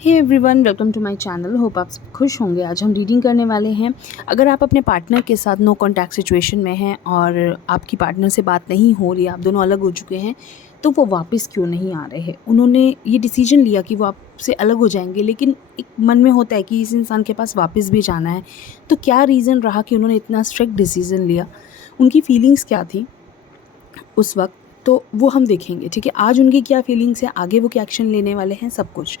Hey everyone, welcome to my channel. Hope आप सब खुश होंगे। आज हम रीडिंग करने वाले हैं। अगर आप अपने पार्टनर के साथ नो कॉन्टैक्ट सिचुएशन में हैं और आपकी पार्टनर से बात नहीं हो रही, आप दोनों अलग हो चुके हैं, तो वो वापस क्यों नहीं आ रहे हैं। उन्होंने ये डिसीजन लिया कि वो आपसे अलग हो जाएंगे, लेकिन एक मन में होता है कि इस इंसान के पास वापस भी जाना है। तो क्या रीज़न रहा कि उन्होंने इतना स्ट्रिक्ट डिसीजन लिया, उनकी फीलिंग्स क्या थी उस वक्त, तो वो हम देखेंगे। ठीक है, आज उनकी क्या फीलिंग्स है, आगे वो क्या एक्शन लेने वाले हैं, सब कुछ।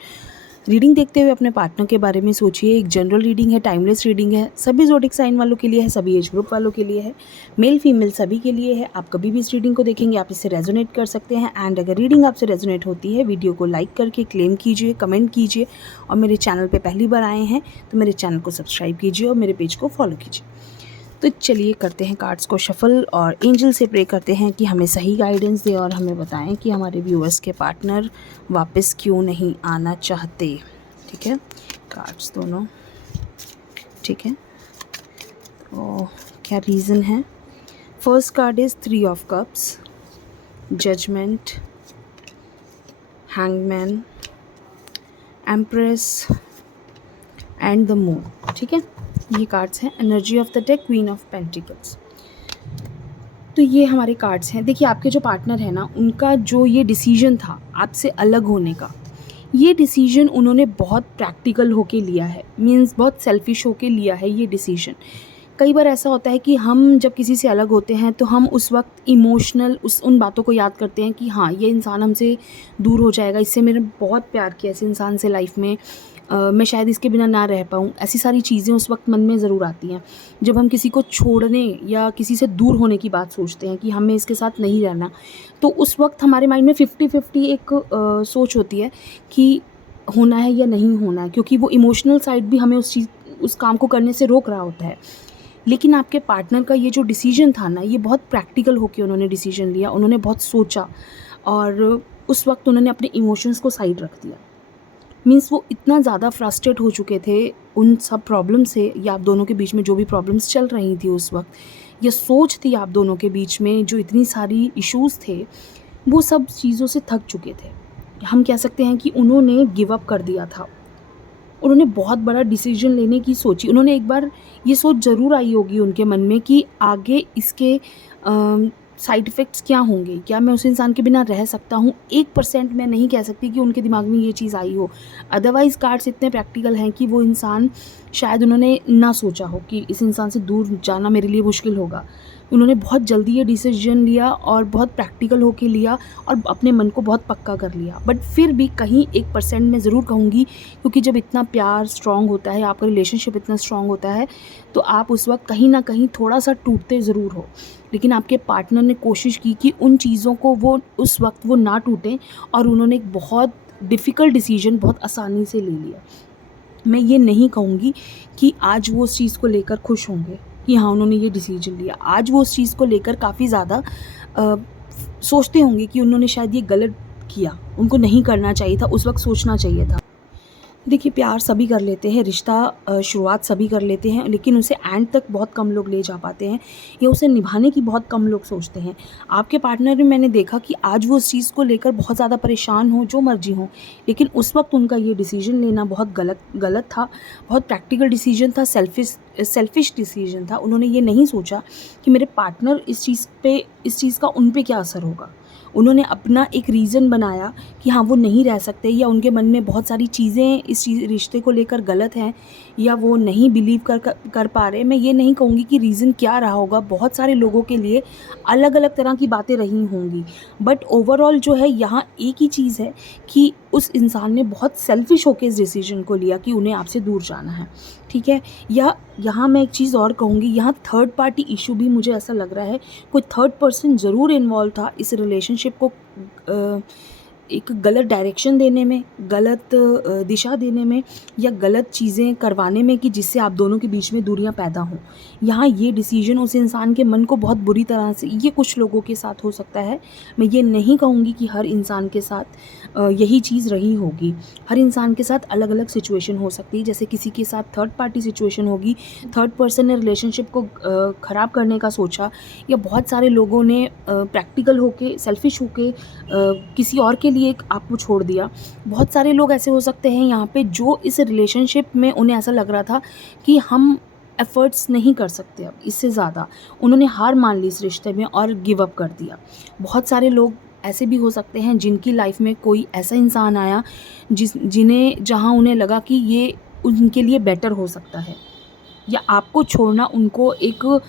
रीडिंग देखते हुए अपने पार्टनर के बारे में सोचिए। एक जनरल रीडिंग है, टाइमलेस रीडिंग है, सभी ज़ोडिक साइन वालों के लिए है, सभी एज ग्रुप वालों के लिए है, मेल फीमेल सभी के लिए है। आप कभी भी इस रीडिंग को देखेंगे, आप इससे रेजोनेट कर सकते हैं। एंड अगर रीडिंग आपसे रेजोनेट होती है, वीडियो को लाइक करके क्लेम कीजिए, कमेंट कीजिए, और मेरे चैनल पर पहली बार आए हैं तो मेरे चैनल को सब्सक्राइब कीजिए और मेरे पेज को फॉलो कीजिए। तो चलिए करते हैं कार्ड्स को शफल और एंजल से प्रे करते हैं कि हमें सही गाइडेंस दे और हमें बताएं कि हमारे व्यूअर्स के पार्टनर वापस क्यों नहीं आना चाहते। ठीक है, कार्ड्स दोनों। ठीक है, तो क्या रीज़न है। First card is 3 of cups, judgement, hangman, empress and the moon. ठीक है, ये कार्ड्स हैं। Energy of the deck, queen of pentacles. तो ये हमारे कार्ड्स हैं। देखिए, आपके जो पार्टनर है ना, उनका जो ये डिसीजन था आपसे अलग होने का, ये डिसीजन उन्होंने बहुत प्रैक्टिकल होके लिया है। मीन्स बहुत सेल्फिश होके लिया है ये डिसीजन। कई बार ऐसा होता है कि हम जब किसी से अलग होते हैं तो हम उस वक्त इमोशनल उन बातों को याद करते हैं कि हाँ, ये इंसान हमसे दूर हो जाएगा, इससे मैंने बहुत प्यार किया इस इंसान से लाइफ में, मैं शायद इसके बिना ना रह पाऊँ। ऐसी सारी चीज़ें उस वक्त मन में ज़रूर आती हैं जब हम किसी को छोड़ने या किसी से दूर होने की बात सोचते हैं कि हमें इसके साथ नहीं रहना। तो उस वक्त हमारे माइंड में 50-50 एक सोच होती है कि होना है या नहीं होना है, क्योंकि वो इमोशनल साइड भी हमें उस काम को करने से रोक रहा होता है। लेकिन आपके पार्टनर का ये जो डिसीजन था ना, ये बहुत प्रैक्टिकल होकर उन्होंने डिसीजन लिया। उन्होंने बहुत सोचा और उस वक्त उन्होंने अपने इमोशंस को साइड रख दिया। मीन्स वो इतना ज़्यादा फ्रस्ट्रेट हो चुके थे उन सब प्रॉब्लम से, या आप दोनों के बीच में जो भी प्रॉब्लम्स चल रही थी उस वक्त, ये सोच थी आप दोनों के बीच में, जो इतनी सारी इश्यूज़ थे, वो सब चीज़ों से थक चुके थे। हम कह सकते हैं कि उन्होंने गिव अप कर दिया था। उन्होंने बहुत बड़ा डिसीजन लेने की सोची। उन्होंने एक बार ये सोच ज़रूर आई होगी उनके मन में कि आगे इसके साइड इफ़ेक्ट्स क्या होंगे, क्या मैं उस इंसान के बिना रह सकता हूँ। 1% मैं नहीं कह सकती कि उनके दिमाग में ये चीज़ आई हो। अदरवाइज़ कार्ड्स इतने प्रैक्टिकल हैं कि वो इंसान शायद उन्होंने ना सोचा हो कि इस इंसान से दूर जाना मेरे लिए मुश्किल होगा। उन्होंने बहुत जल्दी ये डिसीजन लिया और बहुत प्रैक्टिकल होके लिया और अपने मन को बहुत पक्का कर लिया। बट फिर भी कहीं 1% मैं ज़रूर कहूँगी, क्योंकि जब इतना प्यार स्ट्रॉन्ग होता है, आपका रिलेशनशिप इतना स्ट्रॉन्ग होता है, तो आप उस वक्त कहीं ना कहीं थोड़ा सा टूटते ज़रूर हो। लेकिन आपके पार्टनर ने कोशिश की कि उन चीज़ों को वो उस वक्त वो ना टूटें, और उन्होंने एक बहुत डिफ़िकल्ट डिसीजन बहुत आसानी से ले लिया। मैं ये नहीं कहूँगी कि आज वो उस चीज़ को लेकर खुश होंगे कि हाँ, उन्होंने ये डिसीजन लिया। आज वो उस चीज़ को लेकर काफ़ी ज़्यादा सोचते होंगे कि उन्होंने शायद ये गलत किया, उनको नहीं करना चाहिए था, उस वक्त सोचना चाहिए था। देखिए, प्यार सभी कर लेते हैं, रिश्ता शुरुआत सभी कर लेते हैं, लेकिन उसे एंड तक बहुत कम लोग ले जा पाते हैं, या उसे निभाने की बहुत कम लोग सोचते हैं। आपके पार्टनर में मैंने देखा कि आज वो उस चीज़ को लेकर बहुत ज़्यादा परेशान हो, जो मर्जी हो, लेकिन उस वक्त उनका ये डिसीजन लेना बहुत गलत था, बहुत प्रैक्टिकल डिसीजन था, सेल्फिश डिसीजन था। उन्होंने ये नहीं सोचा कि मेरे पार्टनर इस चीज़ का उन पे क्या असर होगा। उन्होंने अपना एक रीज़न बनाया कि हाँ, वो नहीं रह सकते, या उनके मन में बहुत सारी चीज़ें इस रिश्ते को लेकर गलत हैं, या वो नहीं बिलीव कर पा रहे। मैं ये नहीं कहूँगी कि रीज़न क्या रहा होगा, बहुत सारे लोगों के लिए अलग अलग तरह की बातें रही होंगी, बट ओवरऑल जो है यहाँ एक ही चीज़ है कि उस इंसान ने बहुत सेल्फिश होकर इस डिसीजन को लिया कि उन्हें आपसे दूर जाना है। ठीक है, या यहाँ मैं एक चीज़ और कहूँगी, यहाँ थर्ड पार्टी इशू भी मुझे ऐसा लग रहा है, कोई थर्ड पर्सन ज़रूर इन्वॉल्व था इस रिलेशनशिप को एक गलत डायरेक्शन देने में, गलत दिशा देने में, या गलत चीज़ें करवाने में, कि जिससे आप दोनों के बीच में दूरियां पैदा हों। यहाँ ये डिसीजन उस इंसान के मन को बहुत बुरी तरह से, ये कुछ लोगों के साथ हो सकता है, मैं ये नहीं कहूँगी कि हर इंसान के साथ यही चीज़ रही होगी। हर इंसान के साथ अलग अलग सिचुएशन हो सकती है। जैसे किसी के साथ थर्ड पार्टी सिचुएशन होगी, थर्ड पर्सन ने रिलेशनशिप को ख़राब करने का सोचा, या बहुत सारे लोगों ने प्रैक्टिकल होके, सेल्फिश होके किसी और के लिए लिए आपको छोड़ दिया। बहुत सारे लोग ऐसे हो सकते हैं यहाँ पे जो इस रिलेशनशिप में उन्हें ऐसा लग रहा था कि हम एफ़र्ट्स नहीं कर सकते अब इससे ज़्यादा, उन्होंने हार मान ली इस रिश्ते में और गिव अप कर दिया। बहुत सारे लोग ऐसे भी हो सकते हैं जिनकी लाइफ में कोई ऐसा इंसान आया जहाँ उन्हें लगा कि ये उनके लिए बेटर हो सकता है, या आपको छोड़ना उनको एक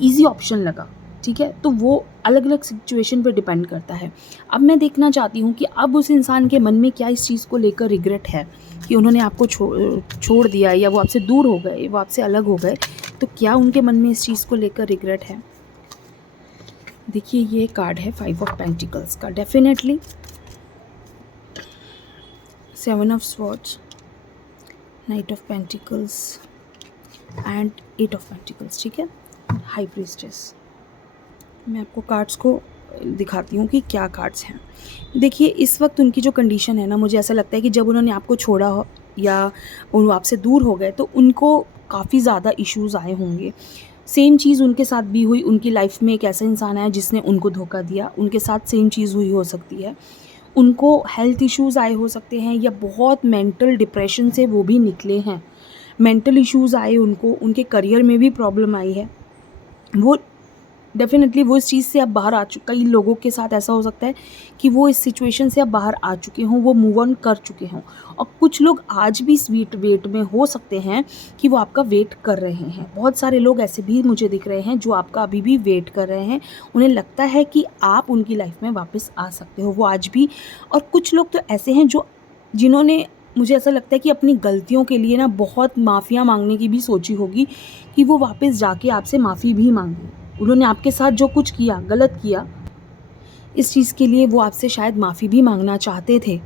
ईज़ी ऑप्शन लगा, ठीक है? तो वो अलग-अलग सिचुएशन पे डिपेंड करता है। अब मैं देखना चाहती हूँ कि अब उस इंसान के मन में क्या इस चीज़ को लेकर रिग्रेट है कि उन्होंने आपको छोड़ दिया, या वो आपसे दूर हो गए, वो आपसे अलग हो गए, तो क्या उनके मन में इस चीज़ को लेकर रिग्रेट है? देखिए, ये कार्ड है 5 ऑफ पेंटिकल्स का। Definitely 7 of swords, night of pentacles and 8 of pentacles, ठीक है? High priestess. मैं आपको कार्ड्स को दिखाती हूँ कि क्या कार्ड्स हैं। देखिए, इस वक्त उनकी जो कंडीशन है ना, मुझे ऐसा लगता है कि जब उन्होंने आपको छोड़ा हो या वो आपसे दूर हो गए, तो उनको काफ़ी ज़्यादा इश्यूज़ आए होंगे। सेम चीज़ उनके साथ भी हुई, उनकी लाइफ में एक ऐसा इंसान आया जिसने उनको धोखा दिया, उनके साथ सेम चीज़ हुई हो सकती है। उनको हेल्थ इश्यूज़ आए हो सकते हैं, या बहुत मेंटल डिप्रेशन से वो भी निकले हैं। मेंटल इश्यूज़ आए उनको, उनके करियर में भी प्रॉब्लम आई है। वो डेफ़िनेटली वो इस चीज़ से अब बाहर आ कई लोगों के साथ ऐसा हो सकता है कि वो इस सिचुएशन से अब बाहर आ चुके हों, वो मूव ऑन कर चुके हों, और कुछ लोग आज भी इस वेट में हो सकते हैं कि वो आपका वेट कर रहे हैं। बहुत सारे लोग ऐसे भी मुझे दिख रहे हैं जो आपका अभी भी वेट कर रहे हैं। उन्हें लगता है कि आप उनकी लाइफ में वापस आ सकते हो, वो आज भी। और कुछ लोग तो ऐसे हैं जिन्होंने, मुझे ऐसा लगता है कि अपनी गलतियों के लिए ना बहुत माफ़ियाँ मांगने की भी सोची होगी कि वो वापस जाके आपसे माफ़ी भी मांगे। उन्होंने आपके साथ जो कुछ किया, गलत किया, इस चीज़ के लिए वो आपसे शायद माफ़ी भी मांगना चाहते थे।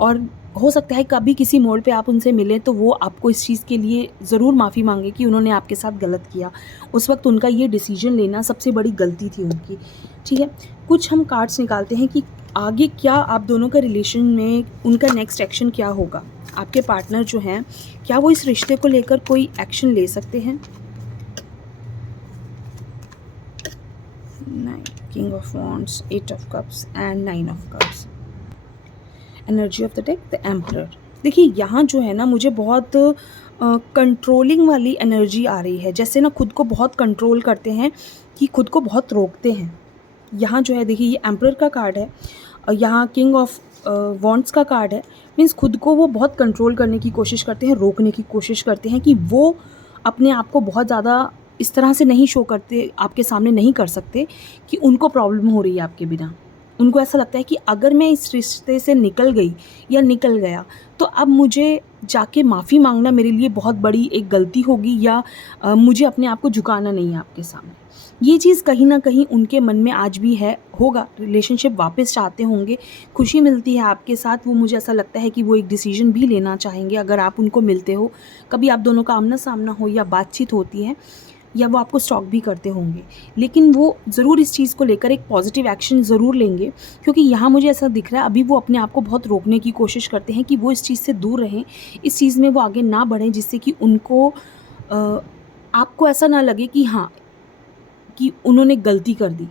और हो सकता है कभी किसी मोड़ पे आप उनसे मिलें तो वो आपको इस चीज़ के लिए ज़रूर माफ़ी मांगे कि उन्होंने आपके साथ गलत किया। उस वक्त उनका ये डिसीजन लेना सबसे बड़ी गलती थी उनकी, ठीक है? कुछ हम कार्ड्स निकालते हैं कि आगे क्या आप दोनों का रिलेशन में उनका नेक्स्ट एक्शन क्या होगा। आपके पार्टनर जो हैं, क्या वो इस रिश्ते को लेकर कोई एक्शन ले सकते हैं? King of Wands, 8 of Cups and 9 of Cups. Energy of the deck, the emperor. देखिए, यहाँ जो है ना, मुझे बहुत कंट्रोलिंग वाली एनर्जी आ रही है, जैसे ना खुद को बहुत कंट्रोल करते हैं, कि खुद को बहुत रोकते हैं। यहाँ जो है, देखिए, ये एम्परर का कार्ड है और यहाँ किंग ऑफ वॉन्ड्स का कार्ड है। मीन्स खुद को वो बहुत कंट्रोल करने की कोशिश करते हैं, रोकने की कोशिश करते हैं कि वो अपने आप को बहुत ज़्यादा इस तरह से नहीं शो करते, आपके सामने नहीं कर सकते कि उनको प्रॉब्लम हो रही है आपके बिना। उनको ऐसा लगता है कि अगर मैं इस रिश्ते से निकल गई या निकल गया, तो अब मुझे जाके माफ़ी मांगना मेरे लिए बहुत बड़ी एक गलती होगी, या मुझे अपने आप को झुकाना नहीं है आपके सामने। ये चीज़ कहीं ना कहीं उनके मन में आज भी है, होगा। रिलेशनशिप वापस चाहते होंगे, खुशी मिलती है आपके साथ। वो, मुझे ऐसा लगता है कि वो एक डिसीजन भी लेना चाहेंगे अगर आप उनको मिलते हो, कभी आप दोनों का आमना सामना हो या बातचीत होती है, या वो आपको स्टॉक भी करते होंगे। लेकिन वो ज़रूर इस चीज़ को लेकर एक पॉजिटिव एक्शन ज़रूर लेंगे, क्योंकि यहाँ मुझे ऐसा दिख रहा है अभी वो अपने आप को बहुत रोकने की कोशिश करते हैं कि वो इस चीज़ से दूर रहें, इस चीज़ में वो आगे ना बढ़ें, जिससे कि उनको आपको ऐसा ना लगे कि हाँ, कि उन्होंने गलती कर दी,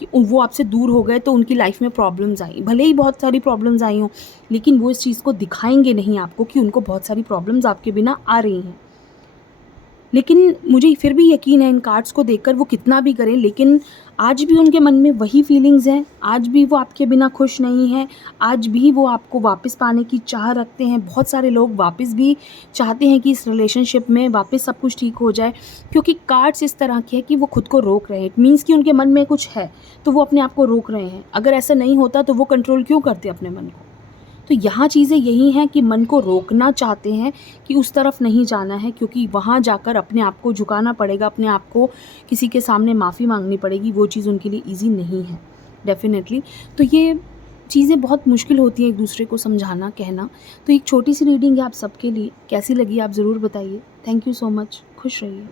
कि वो आपसे दूर हो गए तो उनकी लाइफ में प्रॉब्लम्स आई। भले ही बहुत सारी प्रॉब्लम्स आई हों, लेकिन वो इस चीज़ को दिखाएंगे नहीं आपको कि उनको बहुत सारी प्रॉब्लम्स आपके बिना आ रही हैं। लेकिन मुझे फिर भी यकीन है इन कार्ड्स को देखकर, वो कितना भी करें, लेकिन आज भी उनके मन में वही फीलिंग्स हैं। आज भी वो आपके बिना खुश नहीं हैं। आज भी वो आपको वापस पाने की चाह रखते हैं। बहुत सारे लोग वापस भी चाहते हैं कि इस रिलेशनशिप में वापस सब कुछ ठीक हो जाए, क्योंकि कार्ड्स इस तरह के हैं कि वो खुद को रोक रहे हैं। इट मीन्स कि उनके मन में कुछ है, तो वो अपने आप को रोक रहे हैं। अगर ऐसा नहीं होता तो वो कंट्रोल क्यों करते अपने मन को? तो यहाँ चीज़ें यही हैं कि मन को रोकना चाहते हैं कि उस तरफ नहीं जाना है, क्योंकि वहाँ जाकर अपने आप को झुकाना पड़ेगा, अपने आप को किसी के सामने माफ़ी मांगनी पड़ेगी। वो चीज़ उनके लिए ईजी नहीं है डेफिनेटली। तो ये चीज़ें बहुत मुश्किल होती हैं एक दूसरे को समझाना, कहना। तो एक छोटी सी रीडिंग है आप सबके लिए, कैसी लगी आप ज़रूर बताइए। थैंक यू सो मच, खुश रहिए।